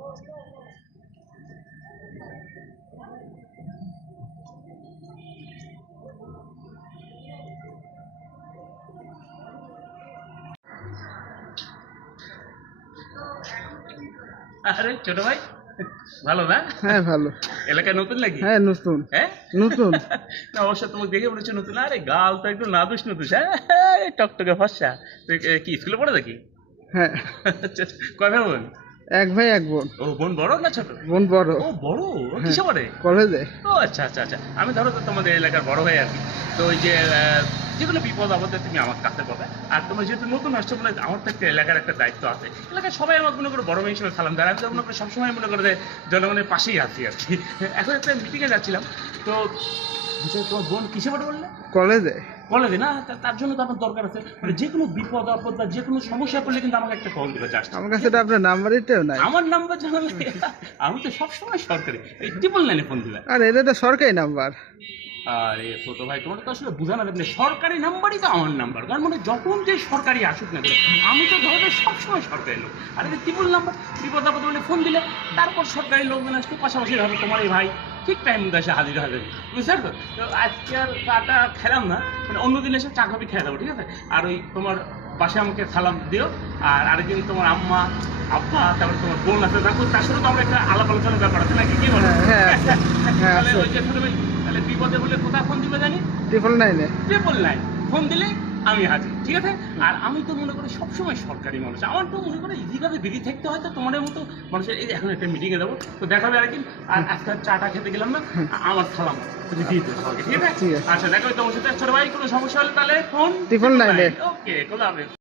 আরে ছোট ভাই, ভালো না? হ্যাঁ ভালো। এলাকায় নতুন নাকি? হ্যাঁ নতুন। হ্যাঁ নতুন। না অবশ্য তোমাকে দেখে মনে হচ্ছে নতুন। আরে গাল তো একদম নাদুস নতুস, হ্যাঁ টকটকে ফর্সা। তুই কি স্কুলে পড়ে নাকি? হ্যাঁ। আচ্ছা, কয় ভাই বোন? এক ভাই এক বোন। ও বোন বড় না ছোট? বোন বড়। ও বড়, ও হ্যাঁ। কিসে পড়ে? কলেজে। ও আচ্ছা আচ্ছা আচ্ছা, আমি ধরো তো তোমাদের এলাকার বড় ভাই আর কি। তো ওই যে যে কোনো বিপদ আপদে তুমি আমার কাছে পাবে। আর তোমার যেহেতু নতুন আসছো মনে হয় আমার তো একটা এলাকার একটা দায়িত্ব আছে। এলাকায় সবাই আমার মনে করে বড় ভাই হিসেবে সালাম দেয়। আমি তো মনে করি সবসময় মনে করে যে জনগণের পাশেই আছি আর কি। এখন একটা মিটিংয়ে যাচ্ছিলাম। তো তোমার বোন কিসে পড়ে বললে? কলেজে। কলেজে না? তার জন্য তো আমার দরকার আছে। মানে যে কোনো বিপদ আপদ বা যে কোনো সমস্যা পড়লে কিন্তু আমাকে একটা কল দিবে জাস্ট। আমার কাছে তো আপনার নাম্বারটাও নাই। আমার নাম্বার জানালে আমি তো সবসময় সরকারি এই 999 ফোন দিবে। আর এটা তো সরকারি নাম্বার। আরে ছোট ভাই, তোমার তো আসলে বোঝানো যাবে না, সরকারি নাম্বারই তো আমার নাম্বার। কারণ মানে যখন যে সরকারি আসুক না কেন, আমি তো ধরো সবসময় সরকারি লোক। আর এই ত্রিপুল নাম্বার, বিপদ আপদ বলে ফোন দিলে তারপর সরকারি লোকজন আসবে, পাশাপাশি ধরো তোমার এই ভাই ঠিক টাইম মতো এসে হাজির হাজির, বুঝতে পারছো? তো আজকে আর চাটা খেলাম না, মানে অন্যদিন এসে চা কফি খেয়ে দেবো, ঠিক আছে? আর ওই তোমার বাসায় আমাকে সালাম দিও। আর আরেকদিন তোমার আম্মা আব্বা তারপরে তোমার বোন আছে, তার সাথে তো আমরা একটা আলাপ আলোচনার ব্যাপার আছে নাকি, কি বলো? হ্যাঁ হ্যাঁ তাহলে ওই যে ছোট ভাই, তাহলে বিপদে বলে কোথায় ফোন দিবে জানি? 999 999 ফোন দিলে আমি হাজির, ঠিক আছে? আর আমি তো মনে করি সবসময় সরকারি মানুষ, আমার তো মনে করি ইজিভাবে বেরিয়ে থাকতে হয়। তো তোমাদের মতো মানুষের এই এখন একটা মিটিংয়ে যাবো, তো দেখাবে আরেকদিন। আর আজকে চাটা খেতে গেলাম না, আমার সালাম তুমি দিয়ে দেবো সবাইকে, ঠিক আছে? ঠিক আছে। আচ্ছা, দেখা হয় তোমার সাথে। ছোট ভাই কোনো সমস্যা হলে তাহলে ফোন 999 ওকে, খোলা হবে।